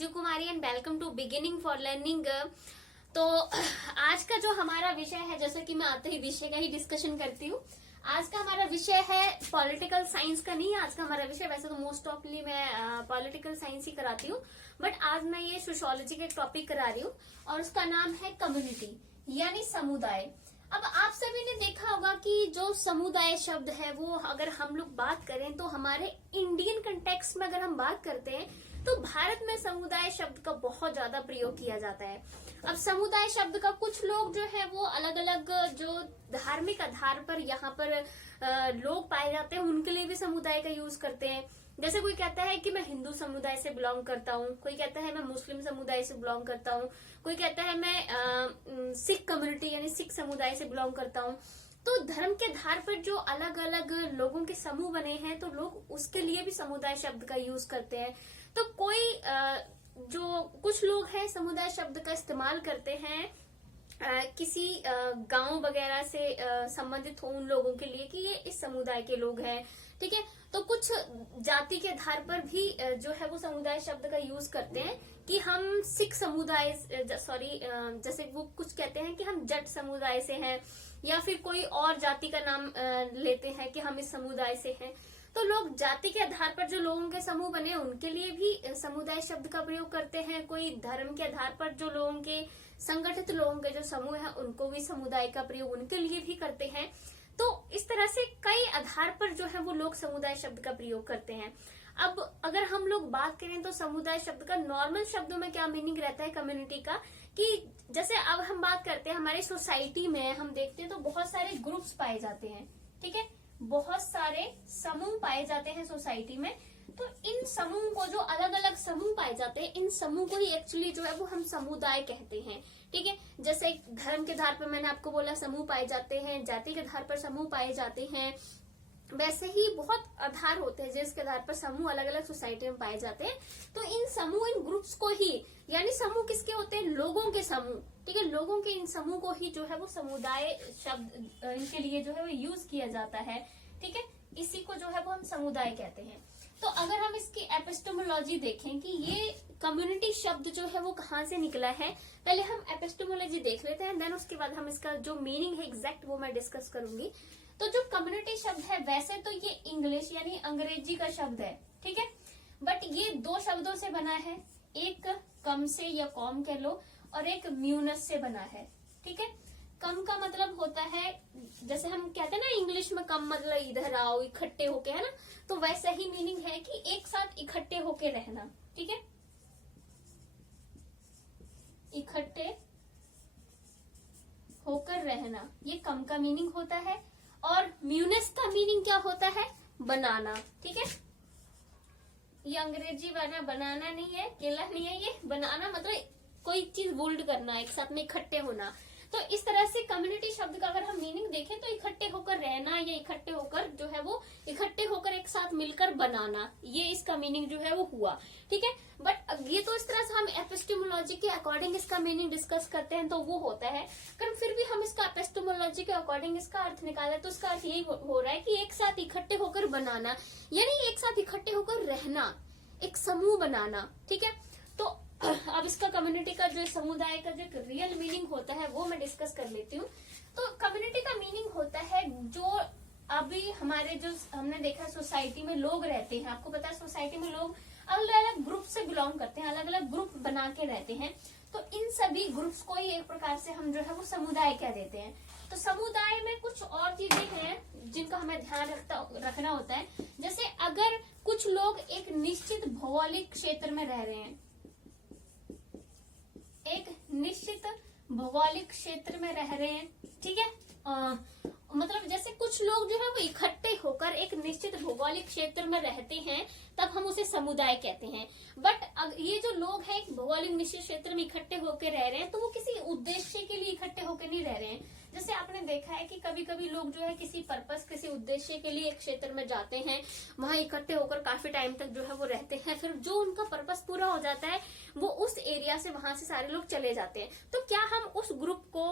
Manju Kumari and welcome to beginning for learning. तो आज का जो हमारा विषय है, जैसा कि मैं आते ही विषय का ही डिस्कशन करती हूँ। आज का हमारा विषय है पॉलिटिकल साइंस का नहीं, आज का हमारा विषय, वैसे तो मोस्ट ऑफली मैं पॉलिटिकल साइंस ही कराती हूँ, बट आज मैं ये सोशियोलॉजी का एक टॉपिक करा रही हूँ और उसका नाम है कम्युनिटी यानी समुदाय। अब आप सभी ने देखा होगा कि जो समुदाय शब्द है वो अगर हम लोग बात करें तो हमारे इंडियन कंटेक्स्ट में अगर हम बात करते हैं तो भारत में समुदाय शब्द का बहुत ज्यादा प्रयोग किया जाता है। अब समुदाय शब्द का कुछ लोग जो है वो अलग अलग जो धार्मिक आधार पर यहाँ पर लोग पाए जाते हैं उनके लिए भी समुदाय का यूज करते हैं। जैसे कोई कहता है कि मैं हिंदू समुदाय से बिलोंग करता हूँ, कोई कहता है मैं मुस्लिम समुदाय से बिलोंग करता हूँ, कोई कहता है मैं सिख कम्युनिटी यानी सिख समुदाय से बिलोंग करता हूँ। तो धर्म के आधार पर जो अलग अलग लोगों के समूह बने हैं तो लोग उसके लिए भी समुदाय शब्द का यूज करते हैं। तो कोई जो कुछ लोग हैं समुदाय शब्द का इस्तेमाल करते हैं किसी गांव वगैरह से संबंधित हो उन लोगों के लिए कि ये इस समुदाय के लोग हैं, ठीक है। तो कुछ जाति के आधार पर भी जो है वो समुदाय शब्द का यूज करते हैं कि हम सिख समुदाय जैसे वो कुछ कहते हैं कि हम जट समुदाय से हैं, या फिर कोई और जाति का नाम लेते हैं कि हम इस समुदाय से हैं। तो लोग जाति के आधार पर जो लोगों के समूह बने उनके लिए भी समुदाय शब्द का प्रयोग करते हैं। कोई धर्म के आधार पर जो लोगों के संगठित लोगों के जो समूह है उनको भी समुदाय का प्रयोग उनके लिए भी करते हैं। तो इस तरह से कई आधार पर जो है वो लोग समुदाय शब्द का प्रयोग करते हैं। अब अगर हम लोग बात करें तो समुदाय शब्द का नॉर्मल शब्दों में क्या मीनिंग रहता है कम्युनिटी का, कि जैसे अब हम बात करते हैं हमारी सोसाइटी में हम देखते हैं तो बहुत सारे ग्रुप्स पाए जाते हैं, ठीक है, बहुत सारे समूह पाए जाते हैं सोसाइटी में। तो इन समूह को जो अलग अलग समूह पाए जाते हैं इन समूह को ही एक्चुअली जो है वो हम समुदाय कहते हैं, ठीक है। जैसे धर्म के आधार पर मैंने आपको बोला समूह पाए जाते हैं, जाति के आधार पर समूह पाए जाते हैं, वैसे ही बहुत आधार होते हैं जिसके आधार पर समूह अलग अलग सोसाइटी में पाए जाते हैं। तो इन समूह इन ग्रुप्स को ही, यानी समूह किसके होते हैं, लोगों के समूह, ठीक है, लोगों के इन समूह को ही जो है वो समुदाय शब्द इनके लिए जो है वो यूज किया जाता है, ठीक है। इसी को जो है वो हम समुदाय कहते हैं। तो अगर हम इसकी एपिस्टेमोलॉजी देखें कि ये कम्युनिटी शब्द जो है वो कहाँ से निकला है, पहले हम एपिस्टेमोलॉजी देख लेते हैं, देन उसके बाद हम इसका जो मीनिंग है एग्जैक्ट वो मैं डिस्कस करूंगी। तो जो कम्युनिटी शब्द है वैसे तो ये इंग्लिश यानी अंग्रेजी का शब्द है, ठीक है, बट ये दो शब्दों से बना है, एक कम से या कॉम कह लो और एक म्यूनस से बना है, ठीक है। कम का मतलब होता है जैसे हम कहते हैं ना इंग्लिश में कम मतलब इधर आओ इकट्ठे होके, है ना, तो वैसा ही मीनिंग है कि एक साथ इकट्ठे होके रहना, ठीक है, इकट्ठे होकर रहना, ये कम का मीनिंग होता है। और म्यूनस का मीनिंग क्या होता है, बनाना, ठीक है। ये अंग्रेजी वाला बनाना नहीं है, केला नहीं है, ये बनाना मतलब कोई चीज बिल्ड करना, एक साथ में इकट्ठे होना। तो इस तरह से कम्युनिटी शब्द का अगर हम मीनिंग देखें तो इकट्ठे होकर रहना या इकट्ठे होकर जो है वो इकट्ठे होकर एक साथ मिलकर बनाना, ये इसका मीनिंग जो है वो हुआ, ठीक है। बट ये तो इस तरह से हम एपिस्टेमोलॉजी के अकॉर्डिंग इसका मीनिंग डिस्कस करते हैं तो वो होता है, पर फिर भी हम इसका एपिस्टेमोलॉजी के अकॉर्डिंग इसका अर्थ निकाले तो इसका अर्थ यही हो रहा है कि एक साथ इकट्ठे होकर बनाना यानी एक साथ इकट्ठे होकर रहना, एक समूह बनाना, ठीक है। तो अब इसका कम्युनिटी का जो समुदाय का जो रियल मीनिंग होता है वो मैं डिस्कस कर लेती हूँ। तो कम्युनिटी का मीनिंग होता है जो अभी हमारे जो हमने देखा सोसाइटी में लोग रहते हैं, आपको पता है सोसाइटी में लोग अलग अलग ग्रुप से बिलोंग करते हैं, अलग अलग ग्रुप बना के रहते हैं। तो इन सभी ग्रुप्स को ही एक प्रकार से हम जो है वो समुदाय कह देते हैं। तो समुदाय में कुछ और चीजें हैं जिनका हमें ध्यान रखना होता है। जैसे अगर कुछ लोग एक निश्चित भौगोलिक क्षेत्र में रह रहे हैं, एक निश्चित भौगोलिक क्षेत्र में रह रहे हैं, ठीक है, मतलब जैसे कुछ लोग जो है वो इकट्ठे होकर एक निश्चित भौगोलिक क्षेत्र में रहते हैं तब हम उसे समुदाय कहते हैं। बट ये जो लोग हैं एक भौगोलिक निश्चित क्षेत्र में इकट्ठे होकर रह रहे हैं तो वो किसी उद्देश्य के लिए इकट्ठे होकर नहीं रह रहे हैं। जैसे आपने देखा है कि कभी कभी लोग जो है किसी पर्पस किसी उद्देश्य के लिए एक क्षेत्र में जाते हैं, वहां इकट्ठे होकर काफी टाइम तक जो है वो रहते हैं, फिर जो उनका पर्पस पूरा हो जाता है वो उस एरिया से वहां से सारे लोग चले जाते हैं। तो क्या हम उस ग्रुप को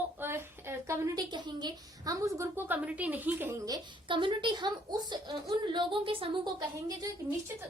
कम्युनिटी कहेंगे? हम उस ग्रुप को कम्युनिटी नहीं कहेंगे। कम्युनिटी हम उन लोगों के समूह को कहेंगे जो एक निश्चित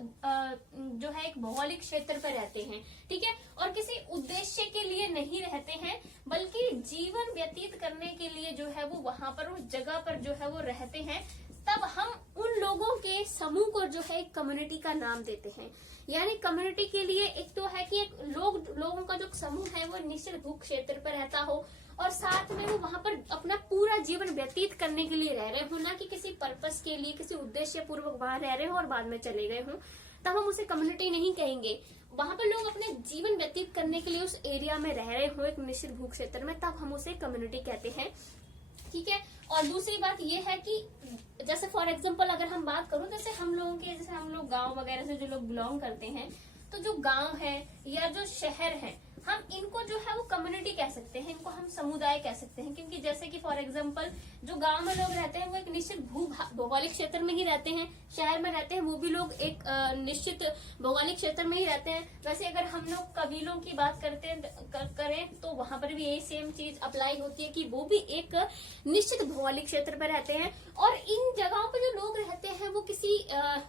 जो है एक भौगोलिक क्षेत्र पर रहते हैं, ठीक है, और किसी उद्देश्य के लिए नहीं रहते हैं, बल्कि जीवन व्यतीत करने के लिए जो है वो वहां पर उस जगह पर जो है वो रहते हैं। तब हम उन लोगों के समूह को जो है कम्युनिटी का नाम देते हैं। यानी कम्युनिटी के लिए एक तो है कि एक लोगों का जो समूह है वो निश्चित भू क्षेत्र पर रहता हो और साथ में वो वहां पर अपना पूरा जीवन व्यतीत करने के लिए रह रहे हो, ना कि किसी पर्पस के लिए किसी उद्देश्य पूर्वक वहां रह रहे हो और बाद में चले गए हो, तब हम उसे कम्युनिटी नहीं कहेंगे। वहां पर लोग अपने जीवन व्यतीत करने के लिए उस एरिया में रह रहे हो एक निश्चित भू क्षेत्र में, तब हम उसे कम्युनिटी कहते हैं, ठीक है। और दूसरी बात ये है कि जैसे फॉर एग्जांपल अगर हम बात करूं, जैसे हम लोग गांव वगैरह से जो लोग बिलोंग करते हैं, तो जो गांव है या जो शहर है, हम इनको जो है वो कम्युनिटी कह सकते हैं, इनको हम समुदाय कह सकते हैं। क्योंकि जैसे कि फॉर एग्जांपल जो गांव में लोग रहते हैं वो एक निश्चित भौगोलिक क्षेत्र में ही रहते हैं, शहर में रहते हैं वो भी लोग एक निश्चित भौगोलिक क्षेत्र में ही रहते हैं। वैसे अगर हम लोग कबीलों की बात करें तो वहां पर भी यही सेम चीज अप्लाई होती है कि वो भी एक निश्चित भौगोलिक क्षेत्र पर रहते हैं। और इन जगहों पर जो लोग रहते हैं वो किसी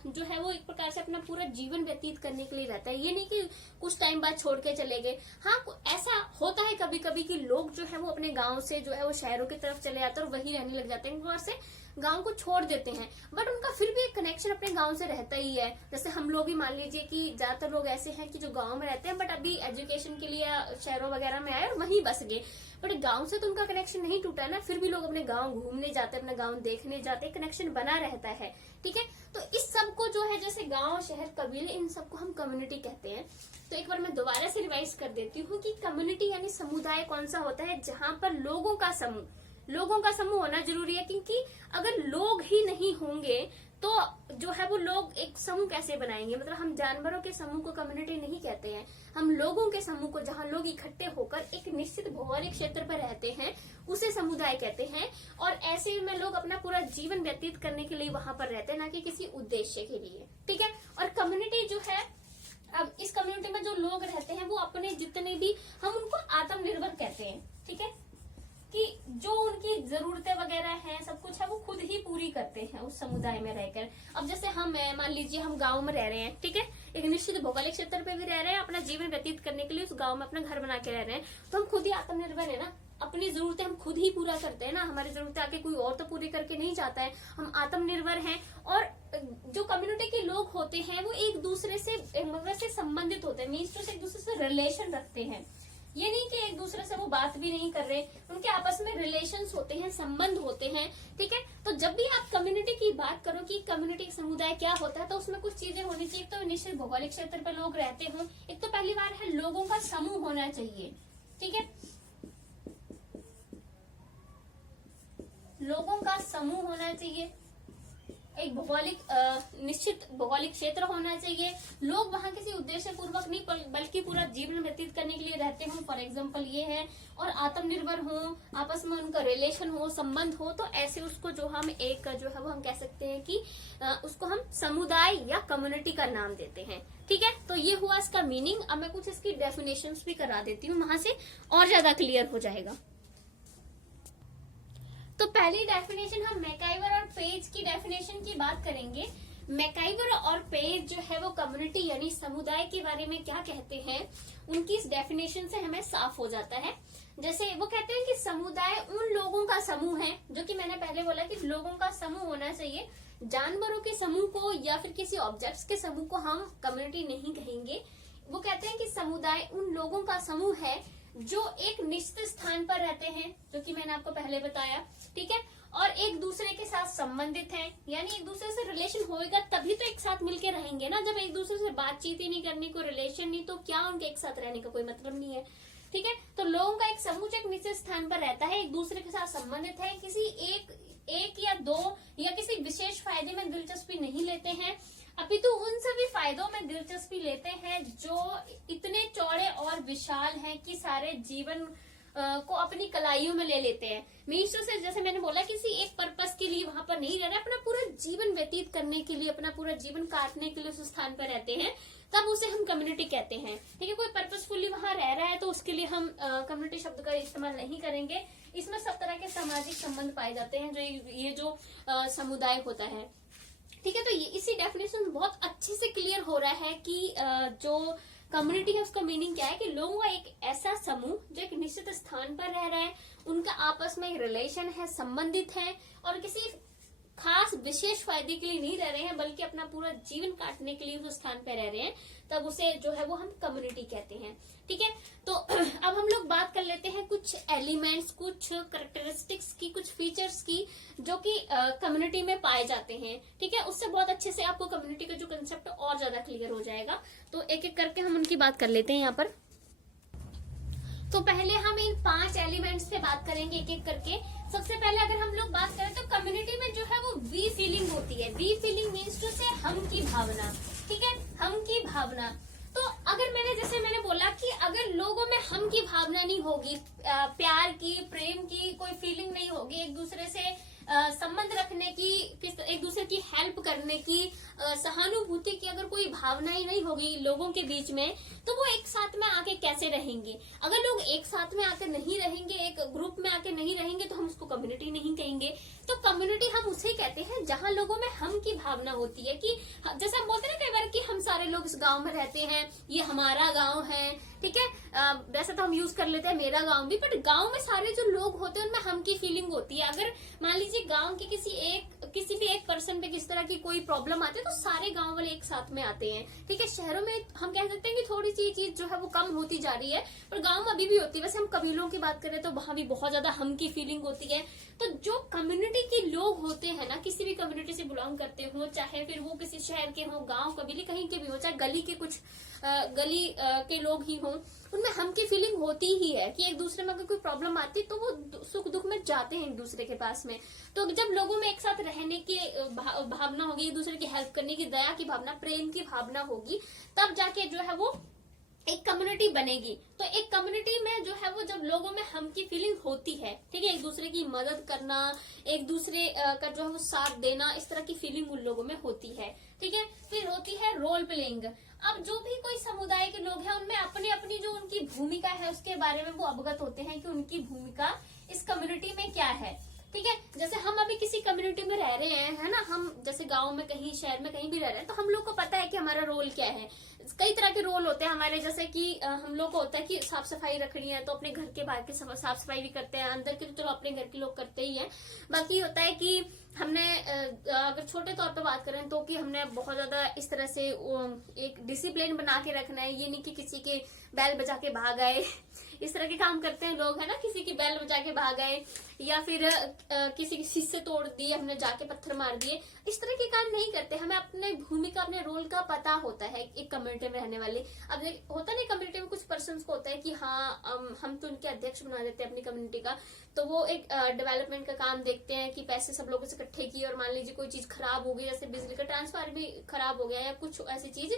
जो है वो एक प्रकार से अपना पूरा जीवन व्यतीत करने के लिए रहता है। ये नहीं कि कुछ टाइम बाद छोड़ के चले गए। हाँ, ऐसा होता है कभी कभी कि लोग जो है वो अपने गांव से जो है वो शहरों की तरफ चले जाते हैं और वहीं रहने लग जाते हैं, वहां से गांव को छोड़ देते हैं, बट उनका फिर भी एक कनेक्शन अपने गांव से रहता ही है। जैसे हम लोग ही मान लीजिए कि ज्यादातर लोग ऐसे हैं कि जो गांव में रहते हैं बट अभी एजुकेशन के लिए शहरों वगैरह में आए और वहीं बस गए, बट गांव से तो उनका कनेक्शन नहीं टूटा है ना, फिर भी लोग अपने गांव घूमने जाते हैं, अपना गांव देखने जाते हैं, कनेक्शन बना रहता है, ठीक है। तो इस सब को जो है जैसे गांव, शहर, कबीले, इन सबको हम कम्युनिटी कहते हैं। तो एक बार मैं दोबारा से रिवाइज कर देती हूँ कि कम्युनिटी यानी समुदाय कौन सा होता है, जहां पर लोगों का समूह होना जरूरी है। क्योंकि अगर लोग ही नहीं होंगे तो जो है वो लोग एक समूह कैसे बनाएंगे? मतलब हम जानवरों के समूह को कम्युनिटी नहीं कहते हैं, हम लोगों के समूह को, जहां लोग इकट्ठे होकर एक निश्चित भौगोलिक क्षेत्र पर रहते हैं, उसे समुदाय कहते हैं। और ऐसे में लोग अपना पूरा जीवन व्यतीत करने के लिए वहां पर रहते हैं, ना कि किसी उद्देश्य के लिए, ठीक है। और कम्युनिटी जो है, अब इस कम्युनिटी में जो लोग रहते हैं वो अपने जितने भी, हम उनको आत्मनिर्भर कहते हैं, ठीक है, कि जो उनकी जरूरतें वगैरह हैं सब कुछ है वो खुद ही पूरी करते हैं उस समुदाय में रहकर। अब जैसे हम मान लीजिए हम गांव में रह रहे हैं, ठीक है, एक निश्चित भौगोलिक क्षेत्र पे भी रह रहे हैं, अपना जीवन व्यतीत करने के लिए उस गांव में अपना घर बना के रह रहे हैं, तो हम खुद ही आत्मनिर्भर है ना, अपनी जरूरतें हम खुद ही पूरा करते हैं ना, हमारी जरूरतें आके कोई और तो पूरी करके नहीं जाता है, हम आत्मनिर्भर हैं। और जो कम्युनिटी के लोग होते हैं वो एक दूसरे से संबंधित होते हैं, मीन्स तो एक दूसरे से रिलेशन रखते हैं। ये नहीं कि एक दूसरे से वो बात भी नहीं कर रहे, उनके आपस में रिलेशंस होते हैं, संबंध होते हैं, ठीक है। तो जब भी आप कम्युनिटी की बात करो कि कम्युनिटी समुदाय क्या होता है, तो उसमें कुछ चीजें होनी चाहिए। तो निश्चित भौगोलिक क्षेत्र पर लोग रहते हो, एक तो पहली बार है लोगों का समूह होना चाहिए, ठीक है, लोगों का समूह होना चाहिए, एक निश्चित भौगोलिक क्षेत्र होना चाहिए, लोग वहां किसी उद्देश्य पूर्वक नहीं बल्कि पूरा जीवन व्यतीत करने के लिए रहते हो, फॉर एग्जांपल ये है, और आत्मनिर्भर हो, आपस में उनका रिलेशन हो, संबंध हो, तो ऐसे उसको जो हम एक जो है वो हम कह सकते हैं कि उसको हम समुदाय या कम्युनिटी का नाम देते हैं, ठीक है। तो ये हुआ इसका मीनिंग। अब मैं कुछ इसकी डेफिनेशंस भी करा देती हूँ, वहां से और ज्यादा क्लियर हो जाएगा। तो पहली डेफिनेशन हम मैकाइवर और पेज की डेफिनेशन की बात करेंगे। मैकाइवर और पेज जो है वो कम्युनिटी यानी समुदाय के बारे में क्या कहते हैं, उनकी इस डेफिनेशन से हमें साफ हो जाता है। जैसे वो कहते हैं कि समुदाय उन लोगों का समूह है, जो कि मैंने पहले बोला कि लोगों का समूह होना चाहिए, जानवरों के समूह को या फिर किसी ऑब्जेक्ट्स के समूह को हम कम्युनिटी नहीं कहेंगे। वो कहते हैं कि समुदाय उन लोगों का समूह है जो एक निश्चित स्थान पर रहते हैं, जो कि मैंने आपको पहले बताया, ठीक है, और एक दूसरे के साथ संबंधित हैं, यानी एक दूसरे से रिलेशन होएगा तभी तो एक साथ मिलके रहेंगे ना। जब एक दूसरे से बातचीत ही नहीं करनी, कोई रिलेशन नहीं, तो क्या उनके एक साथ रहने का कोई मतलब नहीं है, ठीक है। तो लोगों का एक समूह एक निश्चित स्थान पर रहता है, एक दूसरे के साथ संबंधित है, किसी एक या दो या किसी विशेष फायदे में दिलचस्पी नहीं लेते हैं, अपितु उन सभी फायदों में दिलचस्पी लेते हैं जो इतने चौड़े और विशाल हैं कि सारे जीवन को अपनी कलाइयों में ले लेते हैं। मीन्स से जैसे मैंने बोला किसी एक पर्पस के लिए वहां पर नहीं रह रहे, अपना पूरा जीवन व्यतीत करने के लिए, अपना पूरा जीवन काटने के लिए उस स्थान पर रहते हैं, तब उसे हम कम्युनिटी कहते हैं, ठीक है। कोई पर्पसफुली वहां उसके लिए हम कम्युनिटी शब्द का इस्तेमाल नहीं करेंगे। इसमें सब तरह के सामाजिक संबंध पाए जाते हैं, जो ये जो समुदाय होता है, ठीक है। तो ये इसी डेफिनेशन में बहुत अच्छे से क्लियर हो रहा है कि जो कम्युनिटी है उसका मीनिंग क्या है, कि लोगों का एक ऐसा समूह जो एक निश्चित स्थान पर रह रहा है, उनका आपस में एक रिलेशन है, संबंधित है, और किसी खास विशेष फायदे के लिए नहीं रह रहे हैं, बल्कि अपना पूरा जीवन काटने के लिए उस स्थान पर रह रहे हैं, तब उसे जो है वो हम कम्युनिटी कहते हैं, ठीक है। तो अब हम लोग बात कर लेते हैं कुछ एलिमेंट्स, कुछ कैरेक्टरिस्टिक्स की, कुछ फीचर्स की, जो कि कम्युनिटी में पाए जाते हैं, ठीक है। उससे बहुत अच्छे से आपको कम्युनिटी का जो कंसेप्ट और ज्यादा क्लियर हो जाएगा। तो एक एक करके हम उनकी बात कर लेते हैं यहाँ पर। तो पहले हम इन 5 एलिमेंट्स पे बात करेंगे एक एक करके। सबसे पहले अगर हम लोग बात करें तो कम्युनिटी में जो है वो वी फीलिंग होती है। वी फीलिंग मीन्स टू से हम की भावना, ठीक है, हम की भावना। तो अगर जैसे मैंने बोला कि अगर लोगों में हम की भावना नहीं होगी, प्यार की, प्रेम की कोई फीलिंग नहीं होगी, एक दूसरे से संबंध रखने की, एक दूसरे की हेल्प करने की, सहानुभूति की अगर कोई भावना ही नहीं होगी लोगों के बीच में, तो वो एक साथ में आके कैसे रहेंगे? अगर लोग एक साथ में आके नहीं रहेंगे, एक ग्रुप में आके नहीं रहेंगे, तो हम उसको कम्युनिटी नहीं कहेंगे। तो कम्युनिटी हम उसे कहते हैं जहाँ लोगों में हम की भावना होती है, कि जैसे हम बोलते हैं ना कई बार कि हम सारे लोग इस गांव में रहते हैं, ये हमारा गांव है, ठीक है। वैसे तो हम यूज कर लेते हैं मेरा गांव भी, बट गांव में सारे जो लोग होते हैं उनमें हम की फीलिंग होती है। अगर मान लीजिए गांव के किसी भी एक पर्सन पे किस तरह की कोई प्रॉब्लम आती है, तो सारे गांव वाले एक साथ में आते हैं, ठीक है। शहरों में हम कह सकते हैं कि थोड़ी सी चीज जो है वो कम होती जा रही है, पर गांव में अभी भी होती है। वैसे हम कबीलों की बात करें तो वहां भी बहुत ज्यादा हम की फीलिंग होती है। तो जो कम्युनिटी के लोग होते हैं ना, किसी भी कम्युनिटी से बिलोंग करते हो, चाहे फिर वो किसी शहर के हो, गांव, कबीले कहीं के भी हो, चाहे गली के कुछ गली के लोग ही हों, उनमें हम की फीलिंग होती ही है कि एक दूसरे में अगर कोई प्रॉब्लम आती तो वो सुख दुख में जाते हैं एक दूसरे के पास में। तो जब लोगों में एक साथ रहने की भावना होगी, एक दूसरे की हेल्प करने की, दया की भावना, प्रेम की भावना होगी, तब जाके जो है वो एक कम्युनिटी बनेगी। तो एक कम्युनिटी में जो है वो जब लोगों में हम की फीलिंग होती है, ठीक है, एक दूसरे की मदद करना, एक दूसरे का जो है वो साथ देना, इस तरह की फीलिंग उन लोगों में होती है, ठीक है। फिर होती है रोल प्लेइंग। अब जो भी कोई समुदाय के लोग हैं उनमें अपनी अपनी जो उनकी भूमिका है उसके बारे में वो अवगत होते हैं कि उनकी भूमिका इस कम्युनिटी में क्या है, ठीक है। जैसे हम अभी किसी कम्युनिटी में रह रहे हैं, है ना, हम जैसे गांव में कहीं, शहर में कहीं भी रह रहे हैं, तो हम लोग को पता है कि हमारा रोल क्या है। कई तरह के रोल होते हैं हमारे, जैसे कि हम लोग को होता है कि साफ सफाई रखनी है, तो अपने घर के बाहर की साफ सफाई भी करते हैं, अंदर की तो चलो अपने घर के लोग करते ही हैं। बाकी होता है कि हमने अगर छोटे तौर पे बात करें तो कि हमने बहुत ज्यादा इस तरह से एक डिसिप्लिन बना के रखना है। ये नहीं कि किसी के बैल बजा के भाग आए, इस तरह के काम करते हैं लोग, है ना, किसी की बैल बजा के भाग आए, या फिर किसी की शीशे तोड़ दिए, हमने जाके पत्थर मार दिए, इस तरह के काम नहीं करते। हमें अपने भूमिका, अपने रोल का पता होता है एक कम्युनिटी में रहने वाले। अब होता नहीं, कम्युनिटी में कुछ पर्सन को होता है कि हाँ हम तो उनके अध्यक्ष बना देते हैं अपनी कम्युनिटी का, तो वो एक डेवलपमेंट का काम देखते हैं कि पैसे सब लोगों से इकट्ठे किए, और मान लीजिए कोई चीज खराब हो गई, जैसे बिजली का ट्रांसफार्मर भी खराब हो गया या कुछ ऐसी चीज,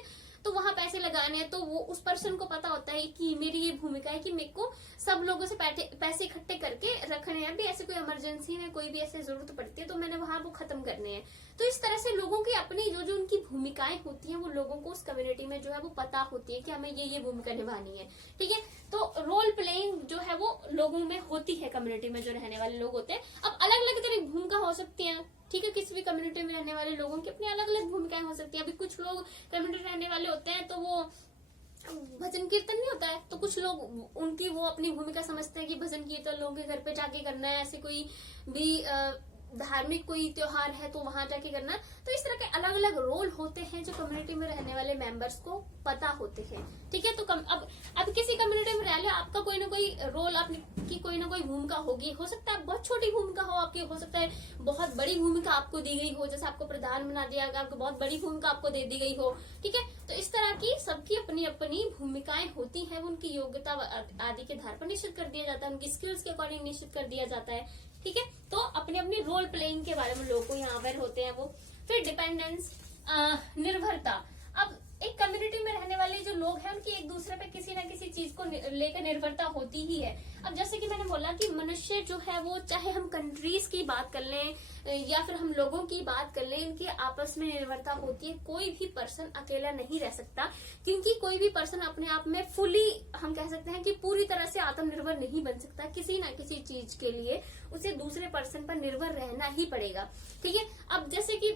तो वहां पैसे लगाने हैं। तो वो उस पर्सन को पता होता है कि मेरी ये भूमिका है कि मेरे को सब लोगों से पैसे इकट्ठे करके रखने हैं, भी ऐसे कोई इमरजेंसी में कोई भी ऐसे जरूरत पड़ती है तो मैंने वहां वो खत्म करने हैं। तो इस तरह से लोगों की अपनी जो उनकी भूमिकाएं होती हैं, वो लोगों को उस कम्युनिटी में जो है वो पता होती है कि हमें ये भूमिका निभानी है, ठीक है। तो रोल प्लेइंग जो है वो लोगों में होती है, कम्युनिटी में जो रहने वाले लोग होते हैं। अब अलग अलग तरह की भूमिका हो सकती है, ठीक है, किसी भी कम्युनिटी में रहने वाले लोगों की अपनी अलग अलग भूमिकाएं हो सकती है। अभी कुछ लोग कम्युनिटी रहने वाले होते हैं तो वो भजन कीर्तन नहीं होता है, तो कुछ लोग उनकी वो अपनी भूमिका समझते हैं कि भजन कीर्तन लोगों के घर पे जाके करना है, ऐसे कोई भी धार्मिक कोई त्योहार है तो वहां जाके करना। तो इस तरह के अलग अलग रोल होते हैं जो कम्युनिटी में रहने वाले मेंबर्स को पता होते हैं, ठीक है। तो अब किसी कम्युनिटी में रह ले, आपका कोई ना कोई रोल, आपकी कोई ना कोई भूमिका होगी। हो सकता है बहुत छोटी भूमिका हो आपकी, हो सकता है बहुत बड़ी भूमिका आपको दी गई हो, जैसे आपको प्रधान बना दिया गया, आपको बहुत बड़ी भूमिका आपको दे दी गई हो, ठीक है। तो इस तरह की सबकी अपनी अपनी भूमिकाएं होती हैं, उनकी योग्यता आदि के आधार पर निश्चित कर दिया जाता है, उनकी स्किल्स के अकॉर्डिंग निश्चित कर दिया जाता है, ठीक है। तो अपने अपने रोल प्लेइंग के बारे में लोगों को यहाँ अवेयर होते हैं वो। फिर डिपेंडेंस, निर्भरता। अब एक कम्युनिटी में रहने वाले जो लोग हैं उनकी एक दूसरे पे किसी ना किसी चीज को लेकर निर्भरता होती ही है। अब जैसे कि मैंने बोला कि मनुष्य जो है वो, चाहे हम कंट्रीज की बात कर लें या फिर हम लोगों की बात कर लें, इनकी आपस में निर्भरता होती है। कोई भी पर्सन अकेला नहीं रह सकता, क्योंकि कोई भी पर्सन अपने आप में फुली हम कह सकते हैं कि पूरी तरह से आत्मनिर्भर नहीं बन सकता, किसी ना किसी चीज के लिए उसे दूसरे पर्सन पर निर्भर रहना ही पड़ेगा। ठीक है, अब जैसे कि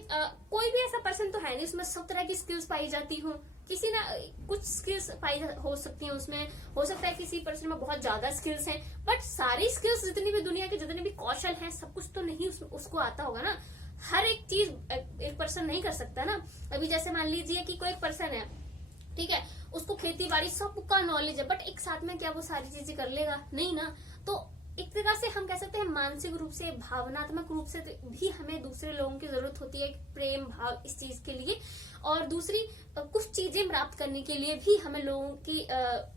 कोई भी ऐसा पर्सन तो है नहीं उसमें सब तरह की स्किल्स पाई जाती हो, किसी ना कुछ स्किल्स पाई हो सकती हैं उसमें, हो सकता है किसी पर्सन में बहुत ज्यादा स्किल्स हैं, बट सारी स्किल्स जितनी भी दुनिया के जितने भी कौशल हैं सब कुछ तो नहीं उसको आता होगा ना। हर एक चीज एक पर्सन नहीं कर सकता ना। अभी जैसे मान लीजिए कि कोई पर्सन है, ठीक है, उसको खेती बाड़ी सबका नॉलेज है, बट एक साथ में क्या वो सारी चीजें कर लेगा? नहीं ना। तो एक तरह से हम कह सकते हैं मानसिक रूप से, भावनात्मक रूप से भी हमें दूसरे लोगों की जरूरत होती है, प्रेम भाव इस चीज के लिए, और दूसरी कुछ चीजें प्राप्त करने के लिए भी हमें लोगों की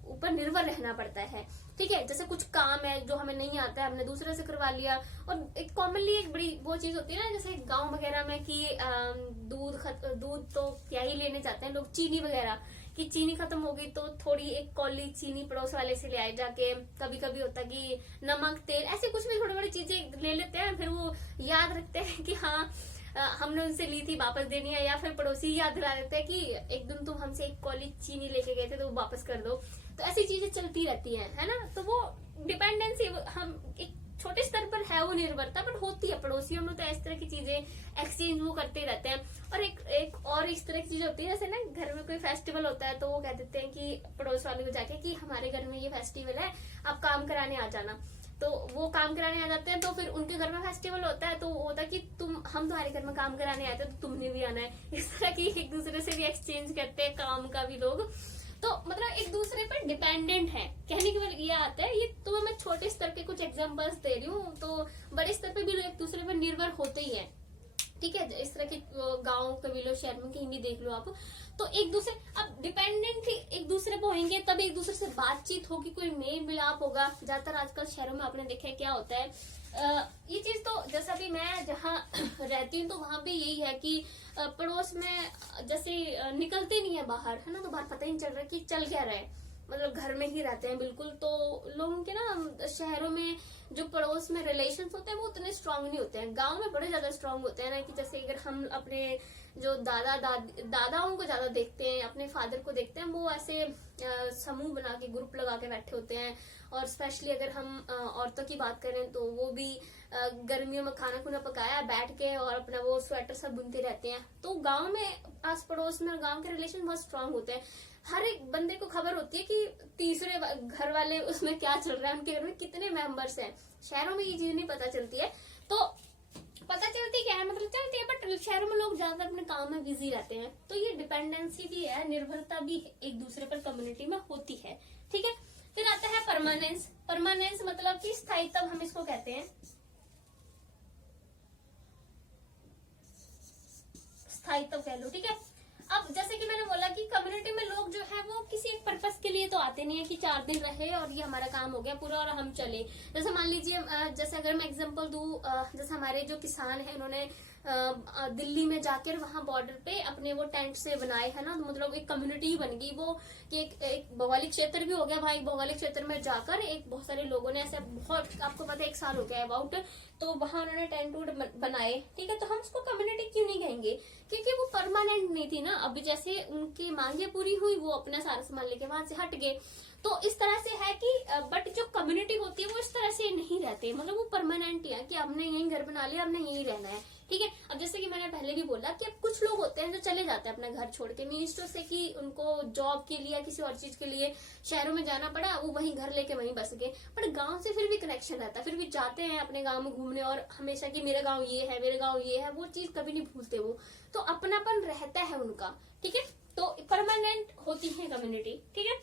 ऊपर निर्भर रहना पड़ता है। ठीक है, जैसे कुछ काम है जो हमें नहीं आता है, हमने दूसरे से करवा लिया। और एक कॉमनली एक बड़ी वो चीज होती है ना, जैसे गांव वगैरह में कि दूध तो क्या ही लेने जाते हैं लोग, चीनी वगैरह, कि चीनी खत्म हो गई तो थोड़ी एक कौली चीनी पड़ोस वाले से ले आए जाके। कभी कभी होता है कि नमक, तेल, ऐसे कुछ भी थोड़ी बड़ी चीजें ले लेते हैं, फिर वो याद रखते हैं कि हाँ हमने उनसे ली थी, वापस देनी है, या फिर पड़ोसी याद दिला देते हैं कि एक दिन तुम हमसे एक कौली चीनी लेके गए थे तो वापस कर दो। तो ऐसी चीजें चलती रहती हैं, है ना। तो वो डिपेंडेंसी हम एक छोटे स्तर पर है वो निर्भरता, बट होती है पड़ोसियों में, तो इस तरह की चीजें एक्सचेंज वो करते रहते हैं। और एक और इस तरह की चीज होती है, जैसे ना घर में कोई फेस्टिवल होता है तो वो कह देते हैं कि पड़ोस वाले को जाके कि हमारे घर में ये फेस्टिवल है, आप काम कराने आ जाना। तो वो काम कराने आ जाते हैं, तो फिर उनके घर में फेस्टिवल होता है तो होता है कि हम तुम्हारे घर में काम कराने आते हैं तो तुमने भी आना है। इस तरह की एक दूसरे से भी एक्सचेंज करते हैं काम का भी लोग। तो मतलब एक दूसरे पर डिपेंडेंट है। कहने की बात ये आता है, ये तो मैं छोटे स्तर के कुछ एग्जांपल्स दे रही हूँ, तो बड़े स्तर पे भी लोग एक दूसरे पर निर्भर होते ही हैं। ठीक है, इस तरह के गांव कबीलों शहर में कहीं भी देख लो आप, तो एक दूसरे अब डिपेंडेंट एक दूसरे पे होंगे तब एक दूसरे से बातचीत होगी, कोई मेल मिलाप होगा। ज्यादातर आजकल शहरों में आपने देखा है क्या होता है, ये चीज तो जैसा भी मैं जहाँ रहती हूँ तो वहां भी यही है कि पड़ोस में जैसे निकलते नहीं है बाहर, है ना, तो बाहर पता ही नहीं चल रहा कि चल क्या रहा है, मतलब घर में ही रहते हैं बिल्कुल। तो लोगों के ना शहरों में जो पड़ोस में रिलेशंस होते हैं वो उतने स्ट्रांग नहीं होते हैं, गांव में बड़े ज्यादा स्ट्रांग होते हैं ना। कि जैसे अगर हम अपने जो दादाओं को ज्यादा देखते हैं, अपने फादर को देखते हैं, वो ऐसे समूह बना के ग्रुप लगा के बैठे होते हैं। और स्पेशली अगर हम औरतों की बात करें तो वो भी गर्मियों में खाना खुना पकाया बैठ के और अपना वो स्वेटर सब बुनते रहते हैं। तो गांव में आस पड़ोस में गांव के रिलेशन बहुत स्ट्रांग होते हैं। हर एक बंदे को खबर होती है कि तीसरे घर वाले उसमें क्या चल रहा है, उनके घर में कितने मेंबर्स हैं। शहरों में ये चीज नहीं पता चलती है। तो पता चलती क्या है, मतलब चलती है, बट शहरों में लोग ज्यादा अपने काम में बिजी रहते हैं। तो ये डिपेंडेंसी भी है, निर्भरता भी एक दूसरे पर कम्युनिटी में होती है। ठीक है, फिर आता है परमानेंस। परमानेंस मतलब कि स्थायित्व हम इसको कहते हैं, स्थायित्व कह लो। ठीक है, अब जैसे कि मैंने बोला कि कम्युनिटी में लोग जो है वो किसी एक पर्पस के लिए तो आते नहीं है कि 4 दिन रहे और ये हमारा काम हो गया पूरा और हम चले। जैसे मान लीजिए, जैसे अगर मैं एग्जांपल दूं, जैसे हमारे जो किसान हैं उन्होंने दिल्ली में जाकर वहां बॉर्डर पे अपने वो टेंट से बनाए है ना, तो मतलब एक कम्युनिटी ही बन गई वो, कि एक भौगोलिक क्षेत्र भी हो गया भाई। भौगोलिक क्षेत्र में जाकर एक बहुत सारे लोगों ने ऐसे, बहुत आपको पता है 1 साल हो गया अबाउट, तो वहां उन्होंने टेंट वूट बनाए। ठीक है, तो हम उसको कम्युनिटी क्यों नहीं कहेंगे, क्योंकि वो परमानेंट नहीं थी ना। अभी जैसे उनकी मांगे पूरी हुई, वो अपना सारा सामान लेके वहां से हट गए। तो इस तरह से है कि बट जो कम्युनिटी होती है वो इस तरह से नहीं रहते, मतलब वो परमानेंट ही है कि हमने यहीं घर बना लिया, हमने यहीं रहना है। ठीक है, अब जैसे कि मैंने पहले भी बोला कि अब कुछ लोग होते हैं जो चले जाते हैं अपना घर छोड़ के, मिनिस्टर से कि उनको जॉब के लिए या किसी और चीज के लिए शहरों में जाना पड़ा, वो वहीं घर लेके वहीं बस गए। बट गांव से फिर भी कनेक्शन रहता है, फिर भी जाते हैं अपने गांव में घूमने, और हमेशा कि मेरा गांव ये है, मेरा गांव ये है, वो चीज कभी नहीं भूलते वो। तो अपनापन रहता है उनका। ठीक है, तो परमानेंट होती है कम्युनिटी। ठीक है,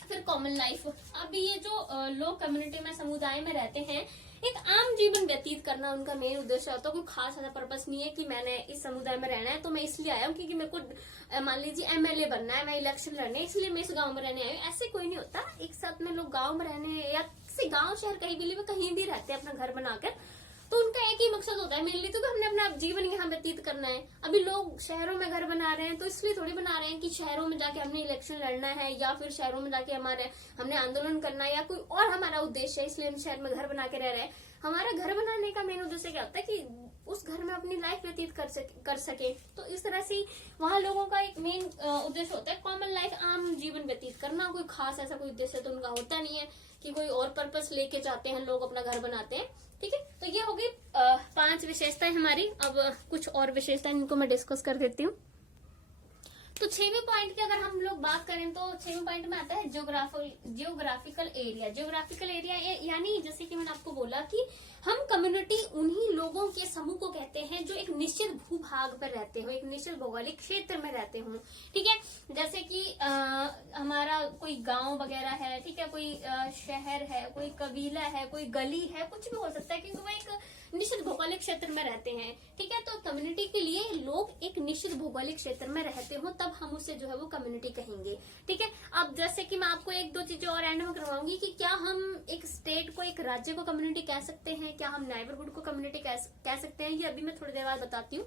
फिर कॉमन लाइफ। अब ये जो लोग कम्युनिटी में, समुदाय में रहते हैं, एक आम जीवन व्यतीत करना उनका मेन उद्देश्य होता है। कोई खास ऐसा पर्पस नहीं है कि मैंने इस समुदाय में रहना है तो मैं इसलिए आया हूँ क्योंकि मेरे को मान लीजिए एमएलए बनना है, मैं इलेक्शन लड़ने है इसलिए मैं इस गांव में रहने आई हूँ। ऐसे कोई नहीं होता। एक साथ में लोग गांव में रहने या किसी गांव शहर कहीं भी रहते हैं अपना घर बनाकर, तो उनका एक ही मकसद होता है मेनली, तो हमने अपना जीवन यहाँ व्यतीत करना है। अभी लोग शहरों में घर बना रहे हैं तो इसलिए थोड़ी बना रहे हैं कि शहरों में जाके हमने इलेक्शन लड़ना है, या फिर शहरों में जाके हमने आंदोलन करना है, या कोई और हमारा उद्देश्य है इसलिए हम शहर में घर बना के रह रहे हैं। हमारा घर बनाने का मेन उद्देश्य क्या होता है कि उस घर में अपनी लाइफ व्यतीत कर सके। तो इस तरह से वहाँ लोगों का एक मेन उद्देश्य होता है कॉमन लाइफ, आम जीवन व्यतीत करना। कोई खास ऐसा कोई उद्देश्य तो उनका होता नहीं है कि कोई और पर्पस लेके जाते हैं लोग अपना घर बनाते हैं। ठीक है, तो ये होगी 5 विशेषताएं हमारी। अब कुछ और विशेषताएं इनको मैं डिस्कस कर देती हूँ। तो 6वें पॉइंट की अगर हम लोग बात करें तो 6वें पॉइंट में आता है जियोग्राफिकल एरिया। जियोग्राफिकल एरिया यानी जैसे कि मैंने आपको बोला कि हम कम्युनिटी उन्हीं लोगों के समूह को कहते हैं जो एक निश्चित भूभाग पर रहते हो, एक निश्चित भौगोलिक क्षेत्र में रहते हो। ठीक है, जैसे कि हमारा कोई गांव वगैरह है, ठीक है, कोई शहर है, कोई कबीला है, कोई गली है, कुछ भी हो सकता है, क्योंकि वो एक निश्चित भौगोलिक क्षेत्र में रहते हैं। ठीक है, तो कम्युनिटी के लिए लोग एक निश्चित भौगोलिक क्षेत्र में रहते हो तब हम उसे जो है वो कम्युनिटी कहेंगे। ठीक है, अब जैसे कि मैं आपको 1-2 चीजें और एंड में करवाऊंगी कि क्या हम एक स्टेट को, एक राज्य को कम्युनिटी कह सकते हैं, क्या हम नेबरहुड को कम्युनिटी कह सकते हैं, ये अभी मैं थोड़ी देर बाद बताती हूँ।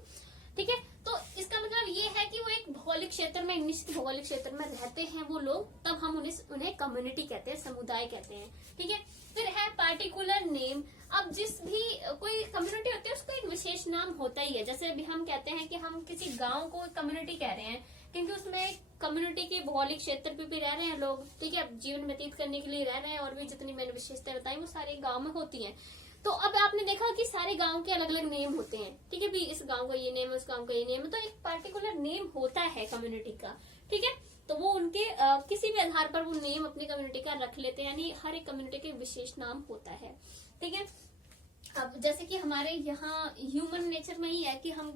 ठीक है, तो इसका मतलब ये है कि वो एक भौगोलिक क्षेत्र में, निश्चित भौगोलिक क्षेत्र में रहते हैं वो लोग, तब हम उन्हें कम्युनिटी कहते हैं, समुदाय कहते हैं। ठीक है, फिर है पार्टिकुलर नेम। अब जिस भी कोई कम्युनिटी होती है उसको एक विशेष नाम होता ही है। जैसे अभी हम कहते हैं कि हम किसी गांव को कम्युनिटी कह रहे हैं क्योंकि उसमें कम्युनिटी के भौगोलिक क्षेत्र पे भी रह रहे हैं लोग। ठीक है, अब जीवन व्यतीत करने के लिए रह रहे हैं, और भी जितनी मैंने विशेषताएं बताई वो सारे गाँव में होती है। तो अब आपने देखा कि सारे गांव के अलग अलग नेम होते हैं। ठीक है, भी इस गांव का ये नेम है, उस गांव का ये नेम है, तो एक पार्टिकुलर नेम होता है कम्युनिटी का। ठीक है, तो वो उनके किसी भी आधार पर वो नेम अपनी कम्युनिटी का रख लेते हैं, यानी हर एक कम्युनिटी के विशेष नाम होता है। ठीक है, अब जैसे कि हमारे यहाँ ह्यूमन नेचर में ही है कि हम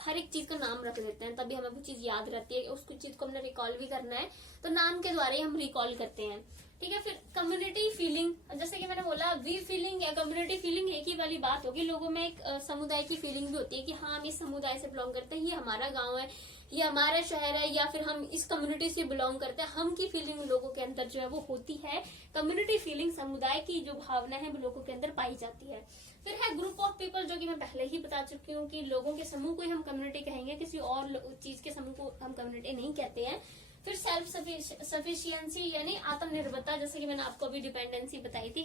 हर एक चीज का नाम रख देते हैं, तभी हमें वो चीज याद रहती है। उसको चीज को हमने रिकॉल भी करना है तो नाम के द्वारा ही हम रिकॉल करते हैं। ठीक है, फिर कम्युनिटी फीलिंग, जैसे कि मैंने बोला वी फीलिंग या कम्युनिटी फीलिंग एक ही वाली बात होगी। लोगों में एक समुदाय की फीलिंग भी होती है कि हाँ हम इस समुदाय से बिलोंग करते हैं, ये हमारा गांव है, ये हमारा शहर है, या फिर हम इस कम्युनिटी से बिलोंग करते हैं। हम की फीलिंग लोगों के अंदर जो है वो होती है। कम्युनिटी फीलिंग, समुदाय की जो भावना है वो लोगों के अंदर पाई जाती है। फिर है ग्रुप ऑफ पीपल, जो कि मैं पहले ही बता चुकी हूँ कि लोगों के समूह को ही हम कम्युनिटी कहेंगे, किसी और चीज के समूह को हम कम्युनिटी नहीं कहते हैं। फिर सेल्फ सफिशियंसी यानी आत्मनिर्भरता, जैसे कि मैंने आपको अभी डिपेंडेंसी बताई थी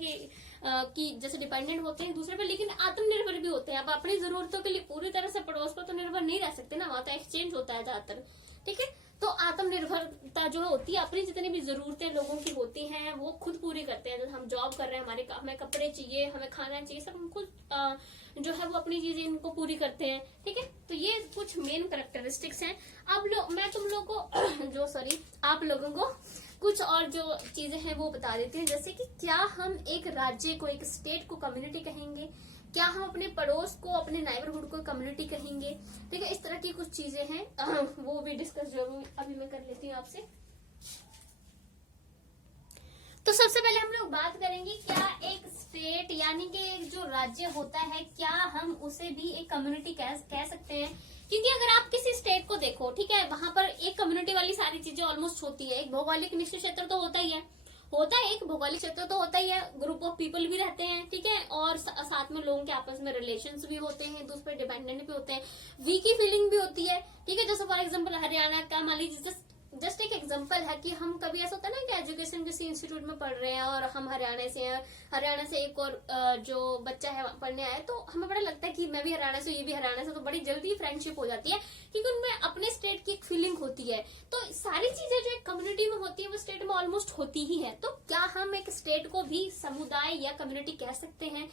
कि जैसे डिपेंडेंट होते हैं दूसरे पर, लेकिन आत्मनिर्भर भी होते हैं। अब अपनी जरूरतों के लिए पूरी तरह से पड़ोस पर तो निर्भर नहीं रह सकते ना, वहां तो एक्सचेंज होता है ज्यादातर। ठीक है, तो आत्मनिर्भरता जो होती है, अपनी जितनी भी जरूरतें लोगों की होती हैं वो खुद पूरी करते हैं। जैसे हम जॉब कर रहे हैं, हमें कपड़े चाहिए, हमें खाना चाहिए, सब हम खुद जो है वो अपनी चीजें इनको पूरी करते हैं। ठीक है, तो ये कुछ मेन कैरेक्टरिस्टिक्स हैं। अब मैं तुम लोग को आप लोगों को कुछ और जो चीजें हैं वो बता देती हूँ। जैसे कि क्या हम एक राज्य को, एक स्टेट को कम्युनिटी कहेंगे, क्या हम अपने पड़ोस को, अपने नेबरहुड को कम्युनिटी कहेंगे। ठीक है, इस तरह की कुछ चीजें हैं वो भी डिस्कस जरूर अभी मैं कर लेती हूँ आपसे। तो सबसे पहले हम लोग बात करेंगे क्या एक स्टेट यानी कि एक जो राज्य होता है, क्या हम उसे भी एक कम्युनिटी कह सकते हैं। क्योंकि अगर आप किसी स्टेट को देखो, ठीक है, वहां पर एक कम्युनिटी वाली सारी चीजें ऑलमोस्ट होती है। एक भौगोलिक निश्चित क्षेत्र तो होता ही है, एक भौगोलिक क्षेत्र तो होता ही है, ग्रुप ऑफ पीपल भी रहते हैं। ठीक है, और साथ में लोगों के आपस में रिलेशंस भी होते हैं, दूसरे पर डिपेंडेंट भी होते हैं, वी की फीलिंग भी होती है। ठीक है, जैसे फॉर एग्जाम्पल हरियाणा का, मान लीजिए जस्ट एक एग्जांपल है कि हम कभी ऐसा होता है ना कि एजुकेशन किसी इंस्टीट्यूट में पढ़ रहे हैं और हम हरियाणा से हैं, हरियाणा से एक और जो बच्चा है पढ़ने आया, तो हमें बड़ा लगता है कि मैं भी हरियाणा से, ये भी हरियाणा से, तो बड़ी जल्दी फ्रेंडशिप हो जाती है क्योंकि उनमें अपने स्टेट की एक फीलिंग होती है। तो सारी चीजें जो एक कम्युनिटी में होती है वो स्टेट में ऑलमोस्ट होती ही है। तो क्या हम एक स्टेट को भी समुदाय या कम्युनिटी कह सकते हैं?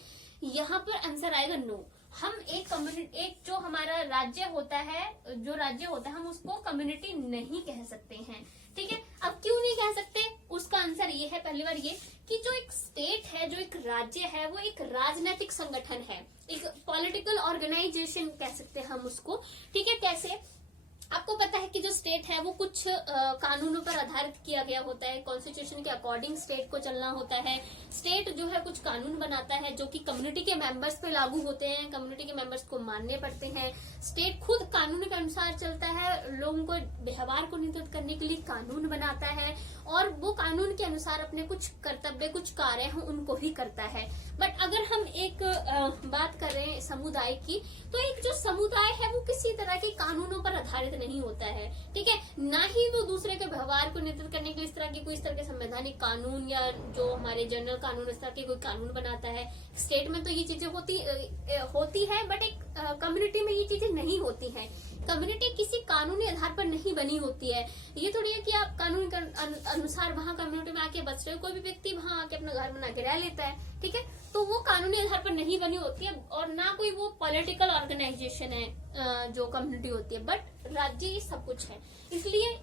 यहाँ पर आंसर आएगा नो। हम एक कम्युनिटी, एक जो हमारा राज्य होता है, हम उसको कम्युनिटी नहीं कह सकते हैं। ठीक है, अब क्यों नहीं कह सकते, उसका आंसर ये है, पहली बार ये कि जो एक स्टेट है, जो एक राज्य है, वो एक राजनीतिक संगठन है, एक पॉलिटिकल ऑर्गेनाइजेशन कह सकते हैं हम उसको। ठीक है, कैसे? आपको पता है कि जो स्टेट है वो कुछ कानूनों पर आधारित किया गया होता है, कॉन्स्टिट्यूशन के अकॉर्डिंग स्टेट को चलना होता है। स्टेट जो है कुछ कानून बनाता है जो कि कम्युनिटी के मेंबर्स पे लागू होते हैं, कम्युनिटी के मेंबर्स को मानने पड़ते हैं। स्टेट खुद कानून के अनुसार चलता है, लोगों को व्यवहार को नियंत्रित करने के लिए कानून बनाता है और वो कानून के अनुसार अपने कुछ कर्तव्य, कुछ कार्य हैं उनको भी करता है। बट अगर हम एक बात कर रहे हैं समुदाय की, तो एक जो समुदाय है वो किसी तरह के कानूनों पर आधारित नहीं होता है, ठीक है। ना ही वो दूसरे के व्यवहार को नियंत्रित करने के लिए इस तरह के संवैधानिक कानून या जो हमारे जनरल कानून इस तरह के कोई कानून बनाता है। स्टेट में तो ये चीजें होती है, बट एक कम्युनिटी में ये चीजें नहीं होती हैं। कम्युनिटी किसी कानूनी आधार पर नहीं बनी होती है। ये थोड़ी है कि आप कानून के अनुसार वहाँ कम्युनिटी में आके बस रहे हो, कोई भी व्यक्ति वहाँ आके अपना घर बना के रह लेता है, ठीक है। तो वो कानूनी आधार पर नहीं बनी होती है, और ना कोई वो पॉलिटिकल ऑर्गेनाइजेशन है जो कम्युनिटी होती है, बट राज्य सब कुछ है, इसलिए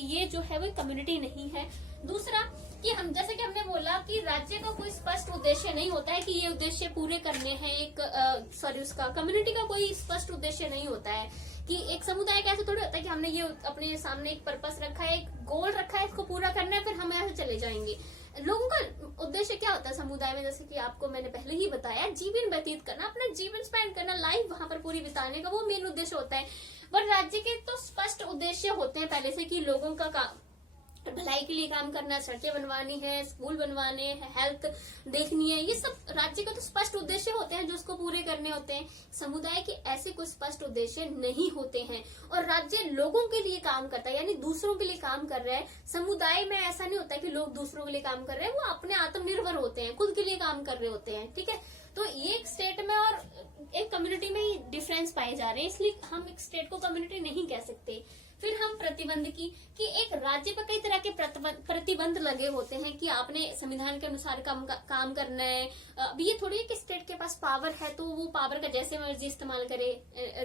ये जो है वो कम्युनिटी नहीं है। दूसरा कि हम जैसे कि हमने बोला कि राज्य का कोई स्पष्ट उद्देश्य नहीं होता है कि ये उद्देश्य पूरे करने हैं। उसका कम्युनिटी का कोई स्पष्ट उद्देश्य नहीं होता है कि एक समुदाय का ऐसा थोड़ी होता है कि हमने ये अपने सामने एक पर्पस रखा है, एक गोल रखा है, इसको पूरा करना है, फिर हम ऐसे चले जाएंगे। लोगों का उद्देश्य क्या होता है समुदाय में, जैसे कि आपको मैंने पहले ही बताया, जीवन व्यतीत करना, अपना जीवन स्पेंड करना, लाइफ वहां पर पूरी बिताने का वो मेन उद्देश्य होता है। पर राज्य के तो स्पष्ट उद्देश्य होते हैं पहले से कि लोगों का भलाई के लिए काम करना, सड़कें बनवानी है, स्कूल बनवाने हैं, हेल्थ देखनी है, ये सब राज्य का तो स्पष्ट उद्देश्य होते हैं जो उसको पूरे करने होते हैं। समुदाय के ऐसे कोई स्पष्ट उद्देश्य नहीं होते हैं, और राज्य लोगों के लिए काम करता है, यानी दूसरों के लिए काम कर रहा है। समुदाय में ऐसा नहीं होता है कि लोग दूसरों के लिए काम कर रहे हैं, वो अपने आत्मनिर्भर होते हैं, खुद के लिए काम कर रहे होते हैं, ठीक है। तो ये एक स्टेट में और एक कम्युनिटी में ही डिफरेंस पाए जा रहे हैं, इसलिए हम एक स्टेट को कम्युनिटी नहीं कह सकते। फिर हम प्रतिबंध की कि एक राज्य पर कई तरह के प्रतिबंध लगे होते हैं कि आपने संविधान के अनुसार काम करना है। अब ये थोड़ी है कि स्टेट के पास पावर है तो वो पावर का जैसे मर्जी इस्तेमाल करे,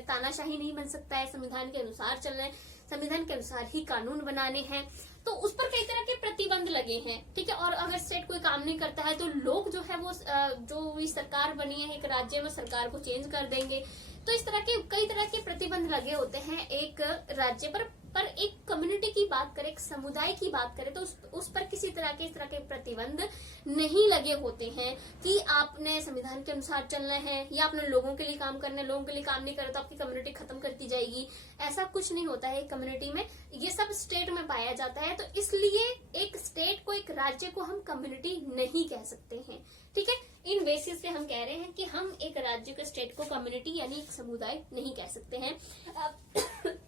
तानाशाही नहीं बन सकता है, संविधान के अनुसार चलना है, संविधान के अनुसार ही कानून बनाने हैं, तो उस पर कई तरह के प्रतिबंध लगे हैं, ठीक है। और अगर स्टेट कोई काम नहीं करता है तो लोग जो है वो जो सरकार बनी है एक राज्य में, सरकार को चेंज कर देंगे। तो इस तरह के कई तरह के प्रतिबंध लगे होते हैं एक राज्य पर एक कम्युनिटी की बात करें, एक समुदाय की बात करें तो उस पर किसी तरह के इस तरह के प्रतिबंध नहीं लगे होते हैं कि आपने संविधान के अनुसार चलना है या आपने लोगों के लिए काम करना है, लोगों के लिए काम नहीं करे तो आपकी कम्युनिटी खत्म करती जाएगी। ऐसा कुछ नहीं होता है कम्युनिटी में, ये सब स्टेट में पाया जाता है। तो इसलिए एक स्टेट को, एक राज्य को हम कम्युनिटी नहीं कह सकते हैं, ठीक है। इन बेसिस पे हम कह रहे हैं कि हम एक राज्य को, स्टेट को कम्युनिटी यानी एक समुदाय नहीं कह सकते हैं।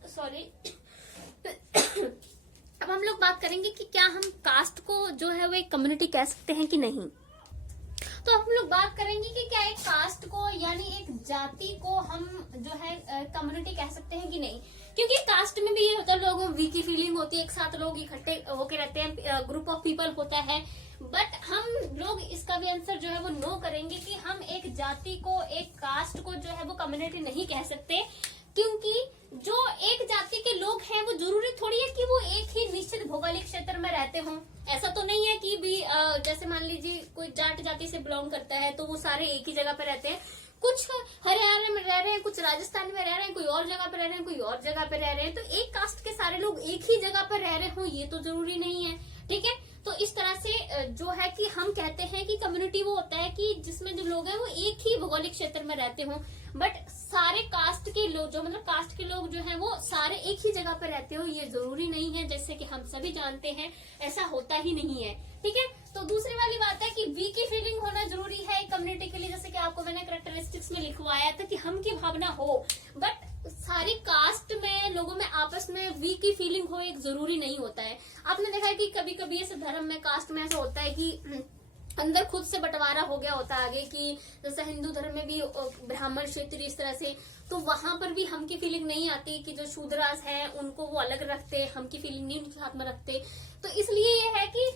सॉरी अब हम लोग बात करेंगे कि क्या हम कास्ट को जो है वो एक कम्युनिटी कह सकते हैं कि नहीं। तो हम लोग बात करेंगे कि क्या एक कास्ट को यानी एक जाति को हम जो है कम्युनिटी कह सकते हैं कि नहीं, क्योंकि कास्ट में भी ये होता है, लोगों वीक की फीलिंग होती है, एक साथ लोग इकट्ठे होके रहते हैं, ग्रुप ऑफ पीपल होता है। बट हम लोग इसका भी आंसर जो है वो नो करेंगे कि हम एक जाति को, एक कास्ट को जो है वो कम्युनिटी नहीं कह सकते, क्योंकि जो एक जाति के लोग हैं वो जरूरी थोड़ी है कि वो एक ही निश्चित भौगोलिक क्षेत्र में रहते हों। ऐसा तो नहीं है कि भी जैसे मान लीजिए कोई जाट जाति से बिलोंग करता है तो वो सारे एक ही जगह पे रहते हैं। कुछ हरियाणा में रह रहे हैं, कुछ राजस्थान में रह रहे हैं, कोई और जगह पे रह रहे हैं, कोई और जगह पे रह रहे हैं। तो एक कास्ट के सारे लोग एक ही जगह पर रह रहे हों ये तो जरूरी नहीं है, ठीक है। तो इस तरह से जो है कि हम कहते हैं कि कम्युनिटी वो होता है कि जिसमें जो लोग हैं वो एक ही भौगोलिक क्षेत्र में रहते हों, बट सारे कास्ट के लोग जो मतलब कास्ट के लोग जो हैं वो सारे एक ही जगह पर रहते हो ये जरूरी नहीं है, जैसे कि हम सभी जानते हैं ऐसा होता ही नहीं है, ठीक है। तो दूसरी वाली बात है कि वी की फीलिंग होना जरूरी है एक कम्युनिटी के लिए, जैसे कि आपको मैंने कैरेक्टरिस्टिक्स में लिखवाया था कि हम की भावना हो, बट सारी कास्ट में लोगों में आपस में वी की फीलिंग हो एक जरूरी नहीं होता है। आपने देखा है कि कभी कभी ऐसे धर्म में, कास्ट में ऐसा होता है कि अंदर खुद से बंटवारा हो गया होता है आगे कि जैसे हिंदू धर्म में भी ब्राह्मण क्षेत्र इस तरह से, तो वहां पर भी हम की फीलिंग नहीं आती कि जो शूद्रास हैं उनको वो अलग रखते, हम की फीलिंग नहीं उनके साथ में रखते। तो इसलिए ये है कि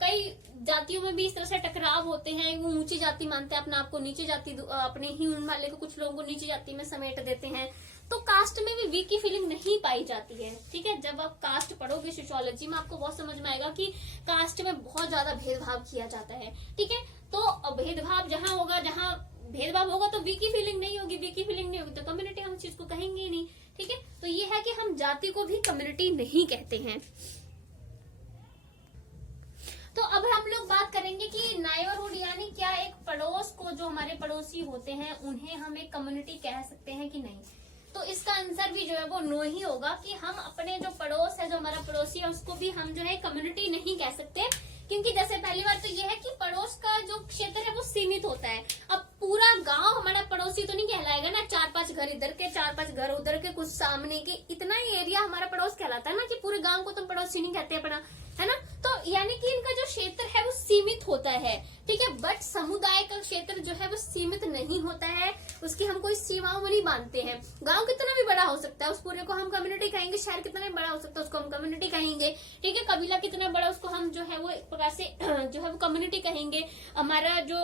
कई जातियों में भी इस तरह से टकराव होते हैं, वो ऊंची जाति मानते हैं अपने आप को, नीचे जाति अपने ही उन वाले को कुछ लोगों को नीची जाति में समेट देते हैं। तो कास्ट में भी वीक की फीलिंग नहीं पाई जाती है, ठीक है। जब आप कास्ट पढ़ोगे सोशियोलॉजी में आपको बहुत समझ में आएगा कि कास्ट में बहुत ज्यादा भेदभाव किया जाता है, ठीक है। तो भेदभाव जहां होगा, जहां भेदभाव होगा तो वीक की फीलिंग नहीं होगी, वीक की फीलिंग नहीं होगी तो कम्युनिटी हम चीज को कहेंगे ही नहीं, ठीक है। तो ये है कि हम जाति को भी कम्युनिटी नहीं कहते हैं। तो अब हम लोग बात करेंगे कि नाइबरहुड यानी क्या एक पड़ोस को, जो हमारे पड़ोसी होते हैं उन्हें हम एक कम्युनिटी कह सकते हैं कि नहीं। तो इसका आंसर भी जो है वो नो ही होगा कि हम अपने जो पड़ोस है, जो हमारा पड़ोसी है उसको भी हम जो है कम्युनिटी नहीं कह सकते, क्योंकि जैसे पहली बात तो ये है कि पड़ोस का जो क्षेत्र है वो सीमित होता है। अब पूरा गांव हमारा पड़ोसी तो नहीं कहलाएगा ना, 4-5 घर इधर के 4-5 घर उधर के कुछ सामने के, इतना ही एरिया हमारा पड़ोस कहलाता है ना, कि पूरे गांव को तुम पड़ोसी नहीं कहते अपना, है ना। तो यानी कि इनका जो क्षेत्र है वो सीमित होता है, ठीक है। बट समुदाय का क्षेत्र जो है वो सीमित नहीं होता है, उसकी हम कोई सीमाओं में नहीं बांधते हैं। गांव कितना भी बड़ा हो सकता है, उस पूरे को हम कम्युनिटी कहेंगे। शहर कितना भी बड़ा हो सकता है, उसको हम कम्युनिटी कहेंगे, ठीक है। कबीला कितना बड़ा, उसको हम जो है वो एक प्रकार से जो है वो कम्युनिटी कहेंगे। हमारा जो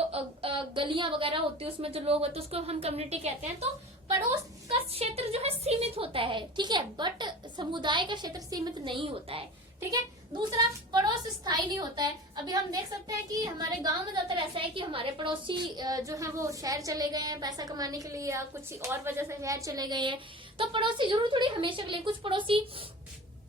गलियां वगैरह होती है उसमें जो लोग होते हैं उसको हम कम्युनिटी कहते हैं। तो पड़ोस का क्षेत्र जो है सीमित होता है, ठीक है, बट समुदाय का क्षेत्र सीमित नहीं होता है, ठीक है। दूसरा, पड़ोस स्थायी नहीं होता है। अभी हम देख सकते हैं कि हमारे गांव में ज्यादातर ऐसा है कि हमारे पड़ोसी जो है वो शहर चले गए हैं पैसा कमाने के लिए, या कुछ और वजह से शहर चले गए हैं। तो पड़ोसी जरूर थोड़ी हमेशा के लिए, कुछ पड़ोसी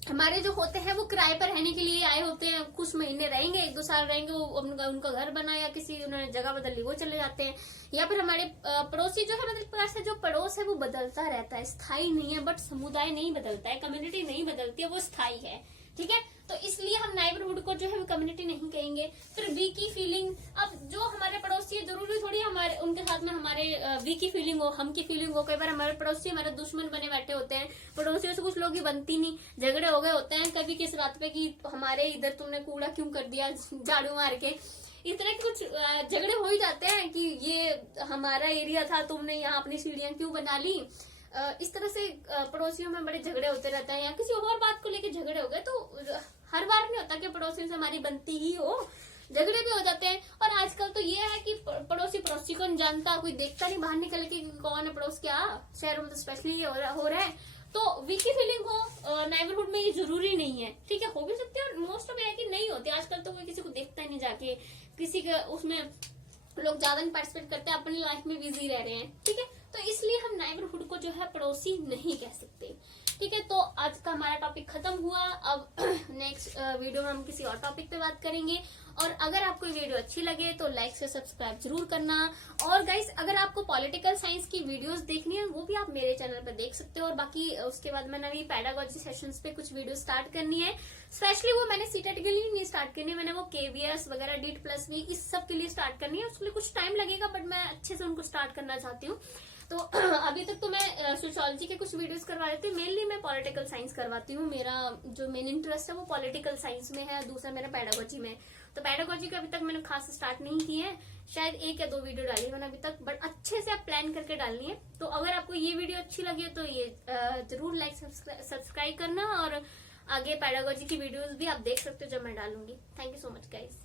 हमारे जो होते हैं वो किराए पर रहने के लिए आए होते हैं, कुछ महीने रहेंगे, 1-2 साल रहेंगे, वो उनका घर बना या किसी उन्होंने जगह बदल ली वो चले जाते हैं। या फिर हमारे पड़ोसी जो है, मतलब प्रकार से जो पड़ोस है वो बदलता रहता है, स्थायी नहीं है। बट समुदाय नहीं बदलता है, कम्युनिटी नहीं बदलती है, वो स्थायी है, ठीक है। तो इसलिए हम नाइबरहुड को जो है वो कम्युनिटी नहीं कहेंगे। फिर वी की फीलिंग, अब जो हमारे पड़ोसी है जरूरी थोड़ी हमारे उनके साथ में हमारे वी की फीलिंग हो, हम की फीलिंग हो। कई बार हमारे पड़ोसी हमारे दुश्मन बने बैठे होते हैं, पड़ोसियों से कुछ लोग ही बनती नहीं, झगड़े हो गए होते हैं कभी किस बात पे कि हमारे इधर तुमने कूड़ा क्यों कर दिया झाड़ू मार के, इस तरह के कुछ झगड़े हो ही जाते हैं कि ये हमारा एरिया था, तुमने यहाँ अपनी सीढ़ियां क्यों बना ली। इस तरह से पड़ोसियों में बड़े झगड़े होते रहते हैं, या किसी और बात को लेकर झगड़े हो गए। तो हर बार नहीं होता कि पड़ोसियों से हमारी बनती ही हो, झगड़े भी हो जाते हैं। और आजकल तो ये है कि पड़ोसी पड़ोसी को नहीं जानता, कोई देखता नहीं बाहर निकल के कौन है पड़ोस, क्या शहरों में तो स्पेशली ये हो रहा है। तो वी की फीलिंग हो नाइबरहुड में, ये जरूरी नहीं है, ठीक है। हो भी सकती है और मोस्ट ऑफ है कि नहीं होती। आजकल तो कोई किसी को देखता ही नहीं जाके, किसी का उसमें लोग ज्यादा नहीं पार्टिसिपेट करते, अपनी लाइफ में बिजी रह रहे हैं, ठीक है। तो इसलिए हम नाइबरहुड को जो है पड़ोसी नहीं कह सकते, ठीक है। तो आज का हमारा टॉपिक खत्म हुआ। अब नेक्स्ट वीडियो में हम किसी और टॉपिक पे बात करेंगे। और अगर आपको ये वीडियो अच्छी लगे तो लाइक से सब्सक्राइब जरूर करना। और गाइस, अगर आपको पॉलिटिकल साइंस की वीडियोस देखनी है वो भी आप मेरे चैनल पर देख सकते हो। और बाकी उसके बाद मैंने अभी पेडागोजी सेशंस पे कुछ वीडियो स्टार्ट करनी है, स्पेशली वो मैंने सीटेट के लिए नहीं स्टार्ट करनी है, मैंने वो KVS वगैरह DIT+V इस सब के लिए स्टार्ट करनी है। उसके लिए कुछ टाइम लगेगा, बट मैं अच्छे से उनको स्टार्ट करना चाहती हूँ। तो अभी तक तो मैं सोशियोलॉजी के कुछ वीडियोस करवा देती हूँ, मेनली मैं पॉलिटिकल साइंस करवाती हूँ। मेरा जो मेन इंटरेस्ट है वो पॉलिटिकल साइंस में है, दूसरा मेरा पेडागोजी में। तो पेडागोजी का अभी तक मैंने खास स्टार्ट नहीं की है, शायद 1 या 2 वीडियो डाली है मैंने अभी तक, बट अच्छे से आप प्लान करके डालनी है। तो अगर आपको ये वीडियो अच्छी लगी तो ये जरूर लाइक सब्सक्राइब करना, और आगे पेडागोजी की वीडियोस भी आप देख सकते हो जब मैं डालूंगी। Thank you so much guys.